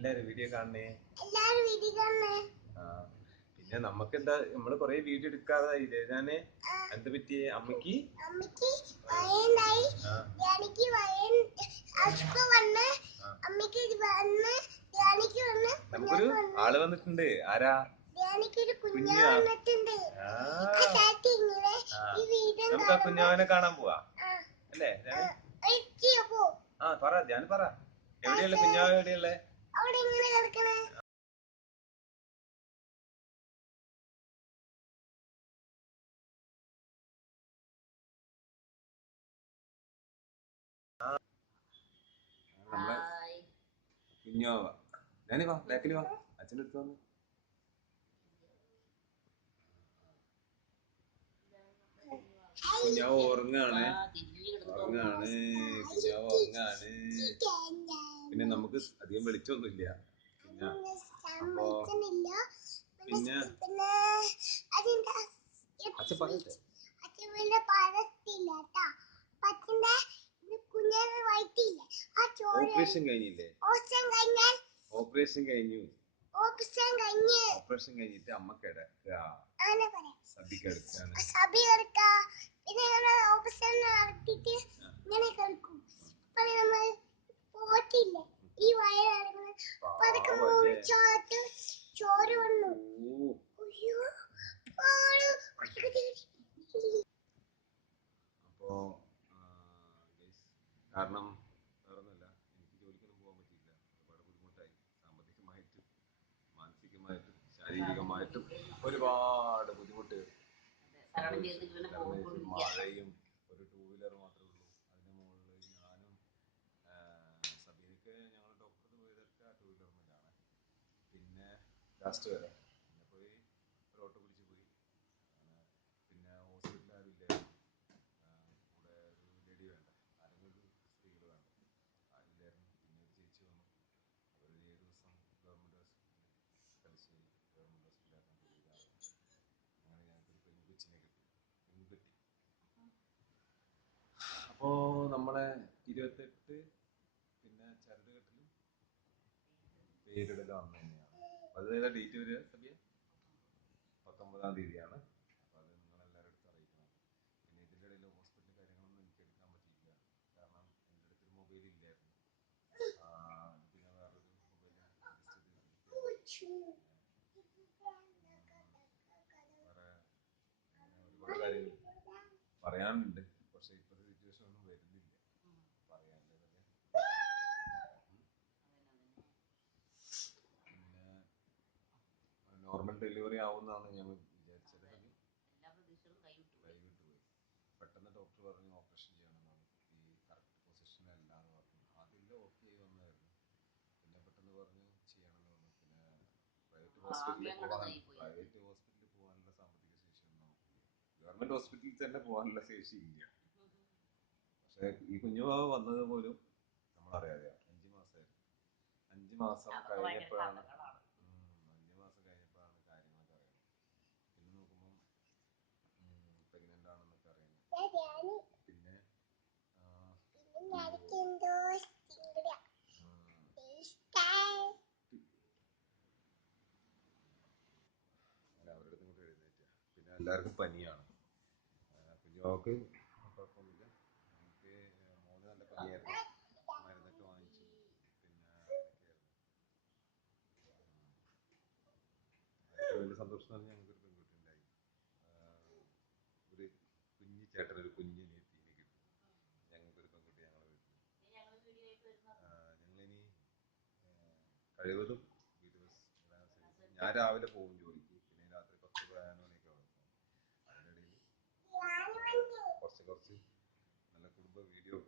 എല്ലാരും വീഡിയോ കാണണേ. ആ പിന്നെ നമുക്കെന്താ നമ്മള് കൊറേ വീഡിയോ എടുക്കാതായില്ലേ ഞാന്. എന്ത് പറ്റിയേ അമ്മക്ക്? നമുക്കൊരു ആള് വന്നിട്ടുണ്ട്. ആരാ? കുഞ്ഞാ. നമുക്ക് ആ കുഞ്ഞാവനെ കാണാൻ പോവാ അല്ലേ? ആ പറ, ഞാൻ പറ. എവിടെയുള്ള കുഞ്ഞാവ? എവിടെയുള്ളേ? നമ്മളെ കുഞ്ഞാവ. ഞാന് വാ, ബാക്കിൽ വാ, അച്ഛൻ്റെ അടുത്ത് വന്നു. കുഞ്ഞാവ് ഉറങ്ങാണ്. കുഞ്ഞാവ് ഉറങ്ങാണ്. പിന്നെ നമുക്ക് അധികം വെളിച്ചൊന്നുമില്ല. പിന്നെ അപ്പൊ പിന്നെ അച്ഛൻ പറയട്ടെ. ഓപ്പറേഷൻ കഴിഞ്ഞില്ലേ? ഓപ്പറേഷൻ കഴിഞ്ഞു. ഓപ്പറേഷൻ കഴിഞ്ഞിട്ട് അമ്മ കിടക്കുക. സബി കിടക്കാണ്. ചോര വന്നു. അപ്പോ കാരണം വേറൊന്നുമില്ല, എനിക്ക് ജോലിക്കൊന്നും പോകാൻ പറ്റിയില്ല. ഒരുപാട് ബുദ്ധിമുട്ടായി. സാമ്പത്തികമായിട്ടും മാനസികമായിട്ടും ശാരീരികമായിട്ടും ഒരുപാട് ബുദ്ധിമുട്ട്. മഴയും ഒരു ടൂ വീലർ മാത്രമേ ഉള്ളൂ. അതിന്റെ മുകളിൽ ഞാനും സബീനക്ക് ഞങ്ങൾ ഡോക്ടർക്ക് പോയതൊക്കെ ടൂ വീലറിലാണ്. പിന്നെ ലാസ്റ്റ് വരെ പിന്നെ പോയി ഒരു ഓട്ടോ പിടിച്ച് പോയി. പിന്നെ ഹോസ്പിറ്റലിൽ ആരും ഇല്ലായിരുന്നു. കൂടെ ഒരു ലേഡി വേണ്ട, ആരെങ്കിലും സ്ത്രീകൾ വേണ്ട, ആരില്ലായിരുന്നു. പിന്നെ ഒരു ചേച്ചി വന്നു. അവർ 7 ദിവസം ഗവൺമെൻറ് ഹോസ്പിറ്റലിൽ തലശ്ശേരി ഗവൺമെൻറ് ഹോസ്പിറ്റലാക്കാൻ പോയതാണ്. അങ്ങനെ ഞങ്ങൾക്കൊരു പെൺകൊച്ചിനെ കിട്ടി. അപ്പോൾ നമ്മളെ 28 പിന്നെ ചരടുകെട്ടിലും പേരിടലും അന്ന് തന്നെയാണ്. അത് ഏതാ ഡേറ്റ് വരിക സഭ്യ? 19-ാം തീയതിയാണ്. അപ്പോൾ അത് നിങ്ങളെല്ലാവരും അടുത്ത് അറിയിക്കണം. പിന്നെ ഇതിൻ്റെ ഇടയിൽ ഹോസ്പിറ്റൽ കാര്യങ്ങളൊന്നും എനിക്ക് എടുക്കാൻ പറ്റിയില്ല. കാരണം എൻ്റെ അടുത്തൊരു മൊബൈൽ ഇല്ലായിരുന്നു. പിന്നെ വേറൊരു മൊബൈൽ അഡ്ജസ്റ്റ് ചെയ്ത് വേറെ ഒരുപാട് കാര്യങ്ങൾ പറയാനുണ്ട്. പക്ഷെ ഇപ്പോഴത്തെ സിറ്റുവേഷൻ ഒന്നും വരുന്നില്ല പറയാനുള്ളത്. പിന്നെ നോർമൽ ഡെലിവറി ആവുമെന്നാണ് ഞങ്ങൾ വിചാരിച്ചത്. കൈവിട്ട് പോയി. പെട്ടെന്ന് ഡോക്ടർ പറഞ്ഞു ഓപ്പറേഷൻ ചെയ്യണമെന്നാണ്. ഈ കറക്റ്റ് പൊസിഷനല്ല എന്ന് പറഞ്ഞു. ആദ്യം ഓക്കെ വന്നായിരുന്നു. പിന്നെ പെട്ടെന്ന് പറഞ്ഞു ചെയ്യണമെന്ന് പറഞ്ഞു. പിന്നെ പ്രൈവറ്റ് ഹോസ്പിറ്റലിൽ പോകാനുള്ള സാമ്പത്തിക ശേഷിയൊന്നും നമുക്കില്ല. ഗവൺമെന്റ് ഹോസ്പിറ്റലിൽ തന്നെ പോകാനുള്ള ശേഷി ഇല്ല. പക്ഷെ ഈ കുഞ്ഞുവാവ് വന്നത് പോലും നമ്മളറിയാതെ 5 മാസമായിരുന്നു. 5 മാസം കഴിഞ്ഞപ്പോഴാണ് കാര്യങ്ങളൊക്കെ അറിയുന്നത്. പിന്നെ നോക്കുമ്പോൾ പ്രഗ്നന്റ് ആണെന്നൊക്കെ അറിയുന്നത്. പിന്നെ അവരുടെ അടുത്ത് ഇങ്ങോട്ട് എഴുന്നേറ്റ. പിന്നെ എല്ലാവർക്കും പനിയാണ്. കുഞ്ഞുവാക്ക് കുഴപ്പമൊന്നുമില്ല. എനിക്ക് മോന് നല്ല പനിയായിരുന്നു. മരുന്നൊക്കെ വാങ്ങിച്ചു. പിന്നെ അതൊക്കെയായിരുന്നു. ഏറ്റവും വലിയ സന്തോഷം എന്ന് പറഞ്ഞാൽ ഞങ്ങൾക്കൊരു പെൺകുട്ടി ഉണ്ടായി. ഒരു കുഞ്ഞി ചേട്ടൻ, ഒരു കുഞ്ഞിനെ തീനെ കിട്ടും. ഞങ്ങൾക്കൊരു പെൺകുട്ടി ഞങ്ങളെ വീട്ടിൽ. ഞങ്ങളിനി കഴിവതും വീഡിയോസ് ഇടാൻ ശ്രമിക്കും. ഞാൻ രാവിലെ പോകും ജോലിക്ക്. പിന്നെ രാത്രി 10-11 മണിയൊക്കെ ആവും. അതിനിടയിൽ കുറച്ച് നല്ല കുടുംബ വീഡിയോ